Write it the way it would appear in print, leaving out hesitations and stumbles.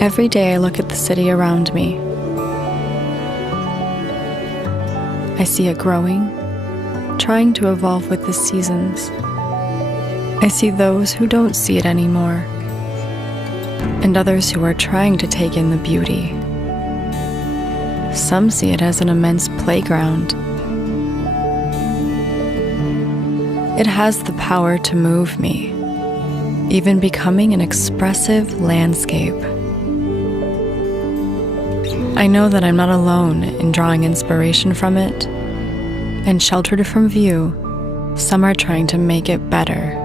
Every day I look at the city around me. I see it growing, trying to evolve with the seasons. I see those who don't see it anymore, and others who are trying to take in the beauty. Some see it as an immense playground. It has the power to move me, even becoming an expressive landscape. I know that I'm not alone in drawing inspiration from it, and sheltered from view, some are trying to make it better.